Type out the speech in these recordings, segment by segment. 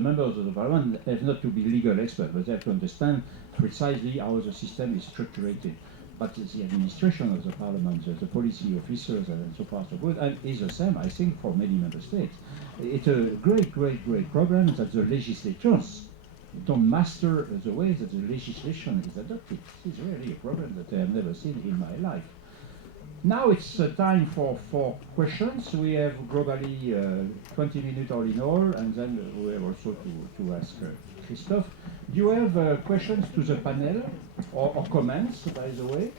Members of the parliament have not to be legal experts, but they have to understand precisely how the system is structured. But the administration of the parliament, the policy officers, and so far so good, and is the same, I think, for many member states. It's a great, great, great problem that the legislators don't master the way that the legislation is adopted. This is really a problem that I have never seen in my life. Now it's time for questions. We have globally 20 minutes all in all, and then we have also to ask Christophe. Do you have questions to the panel or comments, by the way?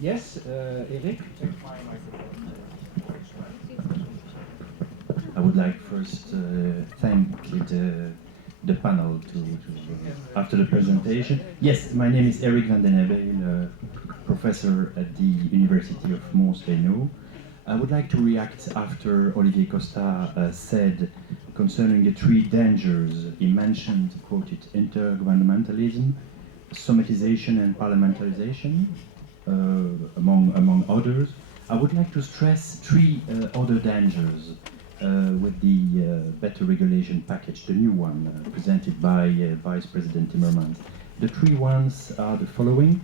Yes, Eric? I would like first thank the panel after the presentation. Yes, my name is Eric van den Ebbe, professor at the University of Mons-Hainaut. I would like to react after Olivier Costa said concerning the three dangers he mentioned, quoted, intergovernmentalism, Summitization and parliamentarization, among others. I would like to stress three other dangers with the better regulation package, the new one presented by Vice President Timmermans. The three ones are the following: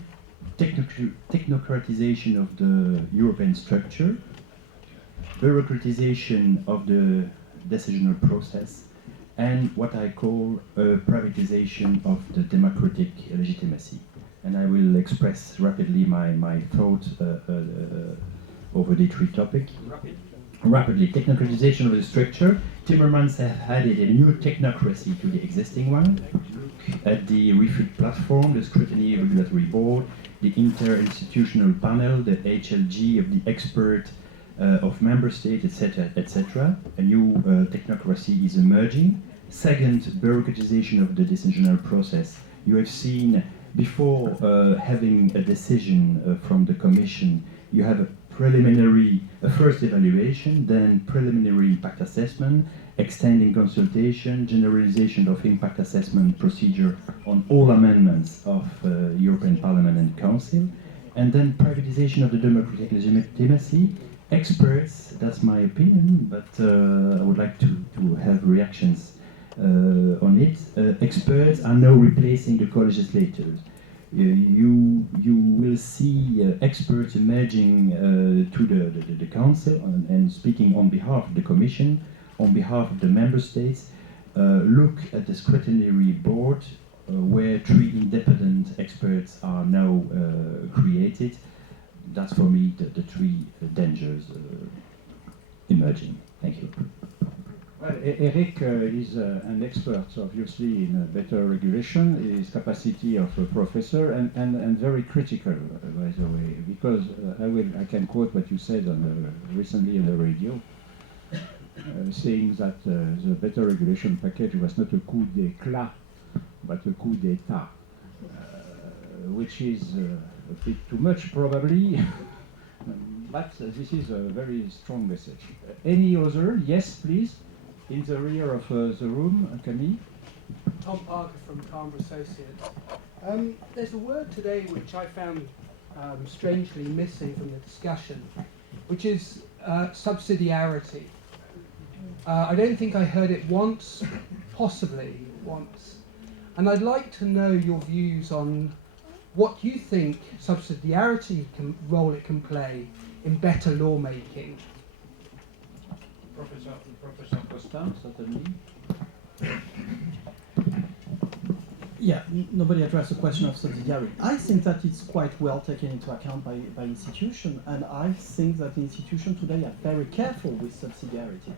technocratization of the European structure, bureaucratization of the decisional process, and what I call a privatization of the democratic legitimacy. And I will express rapidly my thoughts over the three topics. Rapidly, technocratization of the structure. Timmermans have added a new technocracy to the existing one. Look at the refit platform, the scrutiny regulatory board, the interinstitutional panel, the HLG of the expert of member states, etc., etc. A new technocracy is emerging. Second, bureaucratization of the decisional process. You have seen before having a decision from the Commission, you have a first evaluation, then preliminary impact assessment, extending consultation, generalization of impact assessment procedure on all amendments of European Parliament and Council, and then privatization of the democratic legitimacy. Experts, that's my opinion, but I would like to have reactions on it. Experts are now replacing the co-legislators. You will see experts emerging to the Council and speaking on behalf of the Commission, on behalf of the Member States. Look at the scrutiny board, where three independent experts are now created. That's for me the three dangers emerging. Thank you. Well, Eric is an expert, obviously, in better regulation, his capacity of a professor, and very critical, by the way, because I can quote what you said recently on the radio, saying that the better regulation package was not a coup d'éclat, but a coup d'état, which is a bit too much, probably, but this is a very strong message. Any other? Yes, please. In the rear of the room, Camille. Tom Parker from Calmer Associates. There's a word today which I found strangely missing from the discussion, which is subsidiarity. I don't think I heard it once, possibly once. And I'd like to know your views on what you think subsidiarity role it can play in better lawmaking. Professor Costa, certainly. Yeah, nobody addressed the question of subsidiarity. I think that it's quite well taken into account by institutions, and I think that the institutions today are very careful with subsidiarity.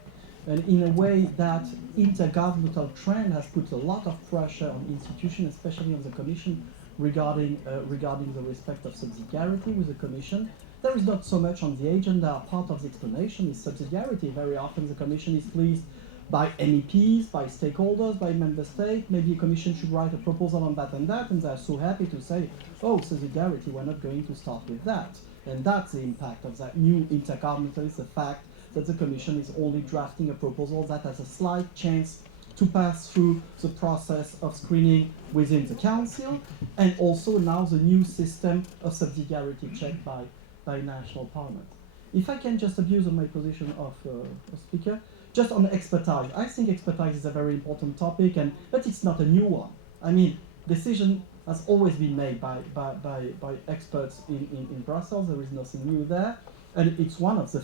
And in a way that intergovernmental trend has put a lot of pressure on institutions, especially on the Commission, regarding the respect of subsidiarity with the Commission. There is not so much on the agenda. Part of the explanation is subsidiarity. Very often the Commission is pleased by MEPs, by stakeholders, by member states. Maybe a Commission should write a proposal on that, and they're so happy to say, oh, subsidiarity, we're not going to start with that. And that's the impact of that new intergovernmentalism, the fact that the Commission is only drafting a proposal that has a slight chance to pass through the process of screening within the Council, and also now the new system of subsidiarity checked by national parliament. If I can just abuse on my position of a speaker, just on expertise, I think expertise is a very important topic, but it's not a new one. I mean, decision has always been made by experts in Brussels. There is nothing new there. And it's one of the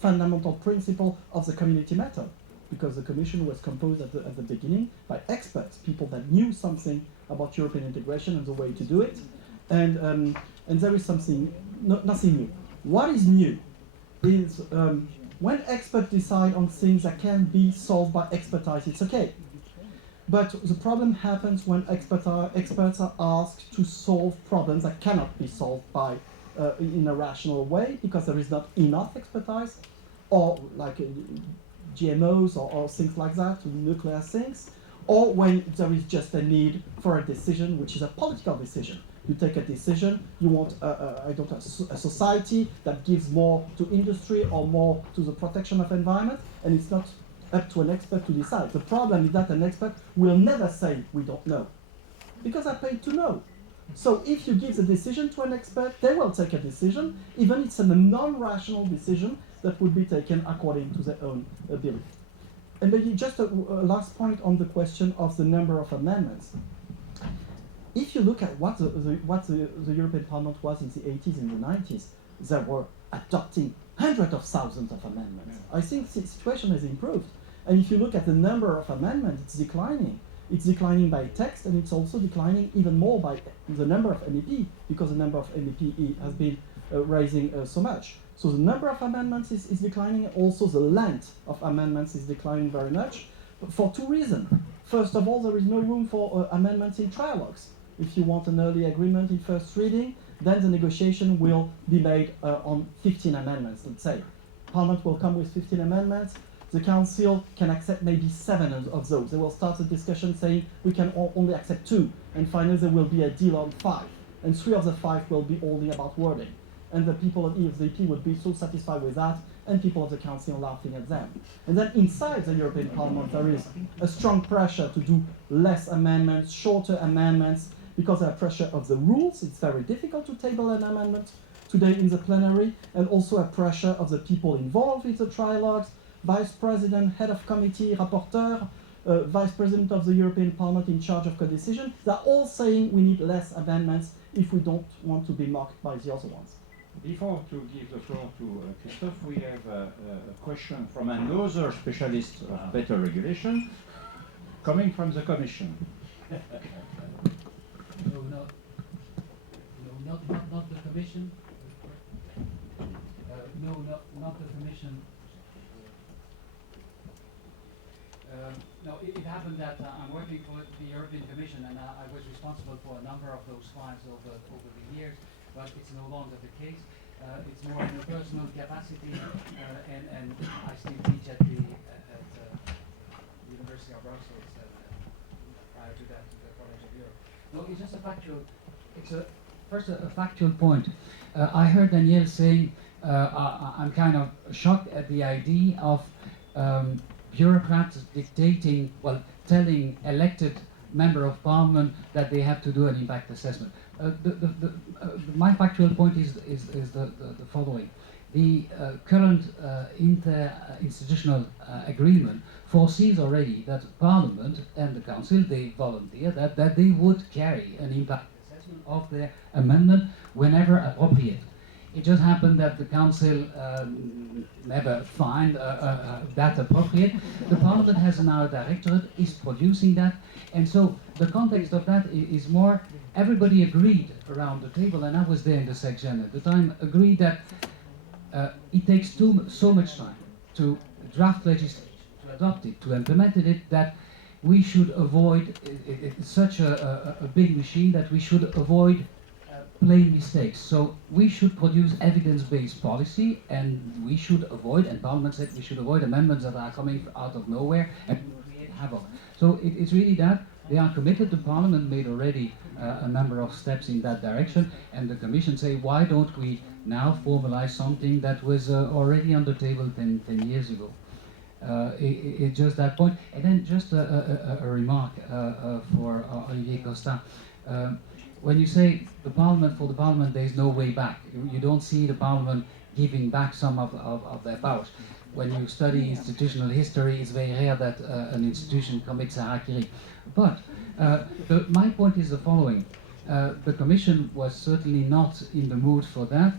fundamental principles of the community method, because the Commission was composed at the beginning by experts, people that knew something about European integration and the way to do it. And there is nothing new. What is new is when experts decide on things that can be solved by expertise, it's okay. But the problem happens when experts are asked to solve problems that cannot be solved by in a rational way, because there is not enough expertise, or like GMOs or things like that, nuclear things, or when there is just a need for a decision, which is a political decision. You take a decision, you want a society that gives more to industry or more to the protection of environment, and it's not up to an expert to decide. The problem is that an expert will never say, we don't know, because I paid to know. So if you give the decision to an expert, they will take a decision, even if it's a non-rational decision that would be taken according to their own belief. And maybe just a last point on the question of the number of amendments. If you look at what the European Parliament was in the 80s and the 90s, they were adopting hundreds of thousands of amendments. I think the situation has improved. And if you look at the number of amendments, it's declining. It's declining by text, and it's also declining even more by the number of MEP, because the number of MEP has been rising so much. So the number of amendments is declining, also the length of amendments is declining very much, for two reasons. First of all, there is no room for amendments in trialogues. If you want an early agreement in first reading, then the negotiation will be made on 15 amendments, let's say. Parliament will come with 15 amendments. The Council can accept maybe 7 of those. They will start a discussion saying we can only accept 2, and finally there will be a deal on 5. And 3 of the 5 will be only about wording. And the people of EFDP would be so satisfied with that, and people of the Council laughing at them. And then inside the European Parliament there is a strong pressure to do less amendments, shorter amendments, because there are pressure of the rules. It's very difficult to table an amendment today in the plenary, and also a pressure of the people involved with the trilogues, Vice President, Head of Committee, Rapporteur, Vice President of the European Parliament in charge of co-decision. They're all saying we need less amendments if we don't want to be mocked by the other ones. Before to give the floor to Christophe, we have a question from another specialist of better regulation, coming from the Commission. Not the Commission. Not the Commission. No, it happened that I'm working for the European Commission, and I was responsible for a number of those files over the years, but it's no longer the case. It's more in a personal capacity, and I still teach at the University of Brussels, prior to that, the College of Europe. No, it's just a factual. First a factual point. I heard Danielle saying I'm kind of shocked at the idea of bureaucrats dictating, telling elected member of parliament that they have to do an impact assessment. My factual point is the following. The current interinstitutional agreement foresees already that Parliament and the Council, they volunteer that they would carry an impact assessment of their amendment whenever appropriate. It just happened that the Council never find that appropriate. The Parliament has now a directorate, is producing that, and so the context of that is more, everybody agreed around the table, and I was there in the section at the time, agreed that it takes so much time to draft legislation, to adopt it, to implement it, that we should avoid, it's such a big machine that we should avoid plain mistakes. So we should produce evidence-based policy, and we should avoid, and Parliament said we should avoid amendments that are coming out of nowhere and create havoc. So it's really that they are committed. The Parliament made already a number of steps in that direction, and the Commission say, why don't we now formalize something that was already on the table 10 years ago? It's just that point. And then just a remark for Olivier Costa. When you say for the Parliament, there is no way back. You don't see the Parliament giving back some of their powers. when you study institutional history, it's very rare that an institution commits a harakiri. But my point is the following. The Commission was certainly not in the mood for that,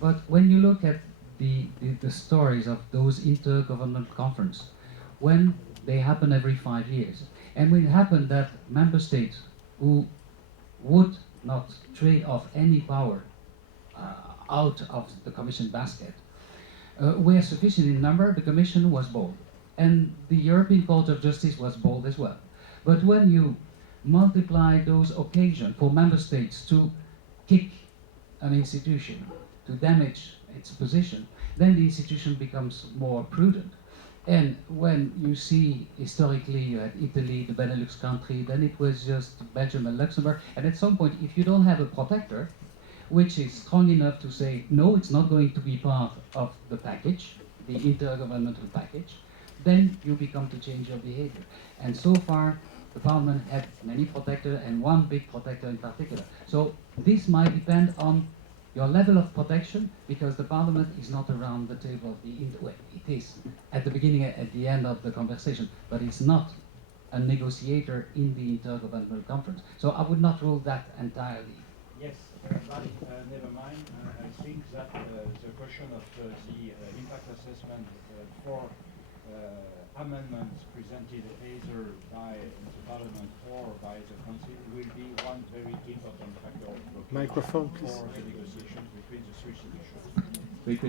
but when you look at the stories of those intergovernmental conferences, when they happen every 5 years, and when it happened that member states who would not trade off any power out of the Commission basket were sufficient in number, the Commission was bold. And the European Court of Justice was bold as well. But when you multiply those occasions for member states to kick an institution, to damage its position, then the institution becomes more prudent. And when you see historically you had Italy, the Benelux country, then it was just Belgium and Luxembourg. And at some point, if you don't have a protector, which is strong enough to say, no, it's not going to be part of the package, the intergovernmental package, then you become to change your behavior. And so far, the Parliament had many protectors and one big protector in particular. So this might depend on your level of protection, because the Parliament is not around the table of well, it is at the beginning, at the end of the conversation, but it's not a negotiator in the intergovernmental conference. So I would not rule that entirely. Yes, valid. Never mind. I think that the question of the impact assessment for amendments presented either by the Parliament or by the Council will be one very important factor of Microphone, please. for the negotiations between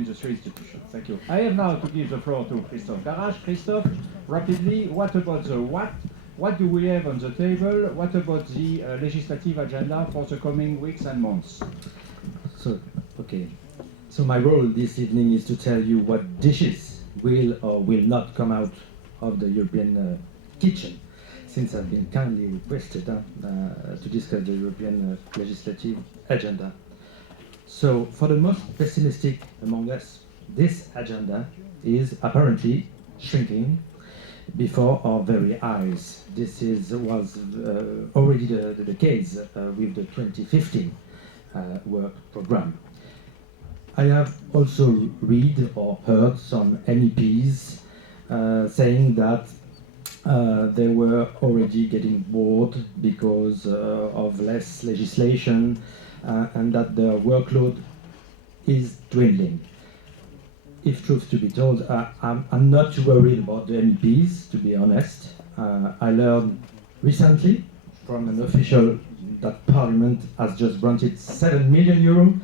the three institutions. Thank you. I have now to give the floor to Christophe Garach. Christophe, rapidly, what about the what? What do we have on the table? What about the legislative agenda for the coming weeks and months? So, okay. So my role this evening is to tell you what dishes will or will not come out of the European kitchen, since I've been kindly requested to discuss the European legislative agenda. So, for the most pessimistic among us, this agenda is apparently shrinking before our very eyes. This was already the case with the 2015 work program. I have also read or heard some MEPs saying that they were already getting bored because of less legislation and that their workload is dwindling. If truth to be told, I'm not too worried about the MEPs, to be honest. I learned recently from an official that Parliament has just granted 7 million euros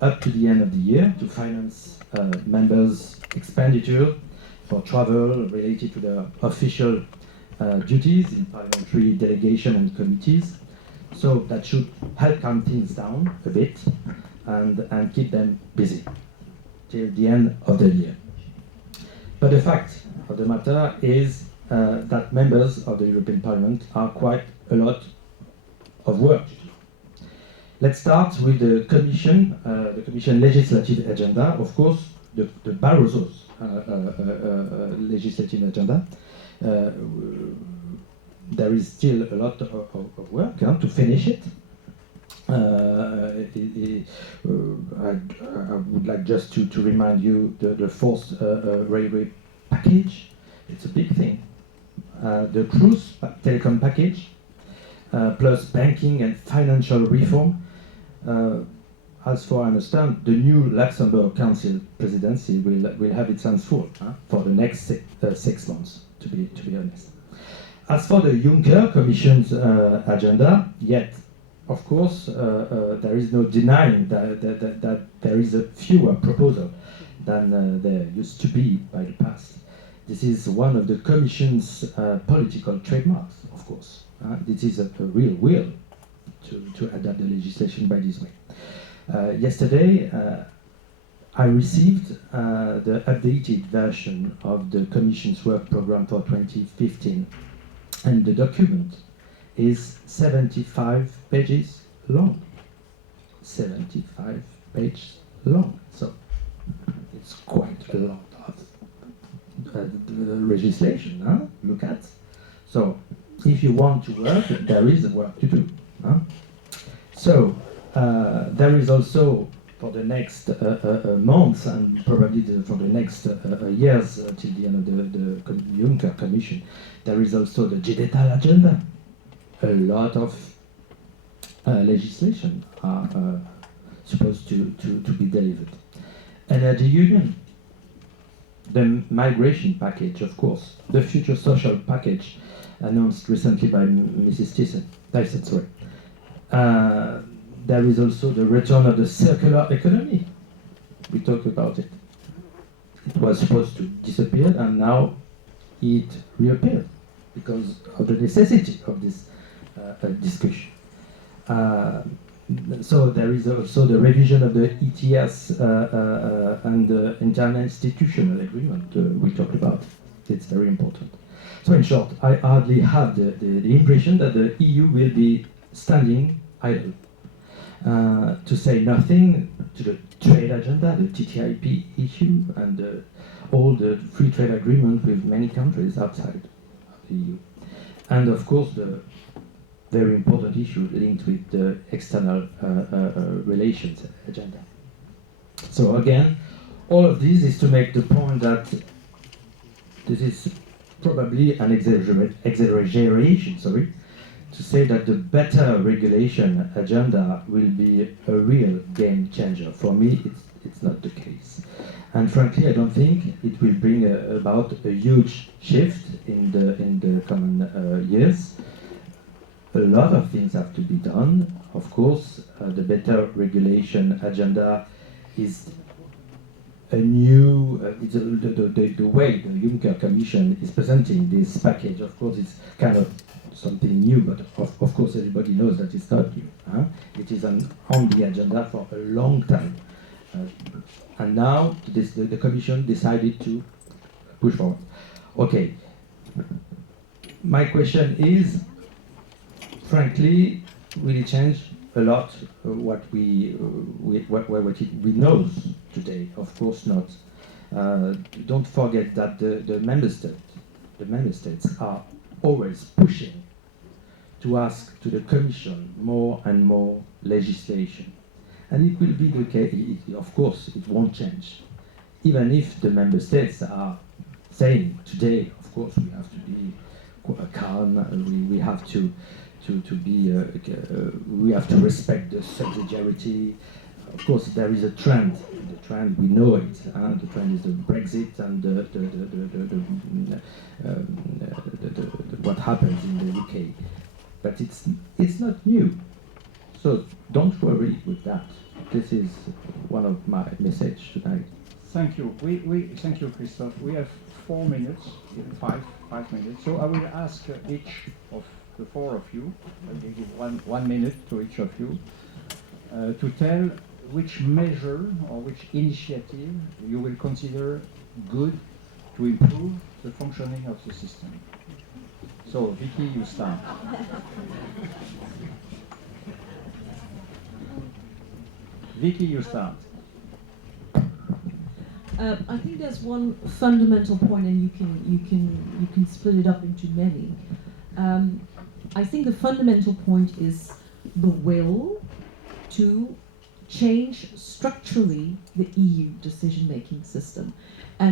up to the end of the year to finance members' expenditure for travel related to their official duties in parliamentary delegation and committees. So that should help calm things down a bit and keep them busy till the end of the year. But the fact of the matter is that members of the European Parliament are quite a lot of work to do. Let's start with the Commission legislative agenda. Of course, the Barroso's legislative agenda. There is still a lot of work to finish it. I would like just to remind you the fourth railway package. It's a big thing. The cruise telecom package, plus banking and financial reform. As far as I understand, the new Luxembourg Council presidency will have its hands full for the next 6 months, to be honest. As for the Juncker Commission's agenda, yet, of course, there is no denying that there is a fewer proposal than there used to be by the past. This is one of the Commission's political trademarks, of course. This is a real will to adapt the legislation by this way. Yesterday, I received the updated version of the Commission's work program for 2015, and the document is 75 pages long. 75 pages long. So it's quite a lot of legislation, look at. So if you want to work, there is work to do. So there is also for the next months and probably for the next years till the end of the Juncker Commission, there is also the digital agenda. A lot of legislation are supposed to be delivered. Energy Union, the migration package, of course, the future social package announced recently by Mrs. Tyson, sorry. There is also the return of the circular economy. We talked about it. It was supposed to disappear and now it reappeared because of the necessity of this discussion. So there is also the revision of the ETS and the interinstitutional agreement we talked about. It's very important. So in short, I hardly have the impression that the EU will be standing idle to say nothing to the trade agenda, the TTIP issue, and all the free trade agreement with many countries outside the EU. And of course, the very important issue linked with the external relations agenda. So again, all of this is to make the point that this is probably an exaggeration, to say that the better regulation agenda will be a real game changer. For me, it's not the case. And frankly, I don't think it will bring about a huge shift in the coming years. A lot of things have to be done. Of course, the better regulation agenda is a new, the way the Juncker Commission is presenting this package. Of course, it's kind of something new, but of course everybody knows that it's not new. Huh? It is on the agenda for a long time. And now the Commission decided to push forward. Okay. My question is, frankly, will it change a lot what we know today? Of course not. Don't forget that the member states are always pushing to ask to the Commission more and more legislation. And it will be the case, of course, it won't change. Even if the member states are saying today, of course, we have to be calm, we have to be, we have to respect the subsidiarity. Of course, there is a trend. The trend, we know it. The trend is the Brexit and what happens in the UK. But it's not new. So don't worry with that. This is one of my message tonight. Thank you. Thank you, Christophe. We have 4 minutes, 5 minutes. So I will ask each of the 4 of you, I will give 1 minute to each of you, to tell which measure or which initiative you will consider good to improve the functioning of the system. So, Vicky, you start. Vicky, you start. I think there's one fundamental point, and you can split it up into many. I think the fundamental point is the will to change structurally the EU decision-making system. And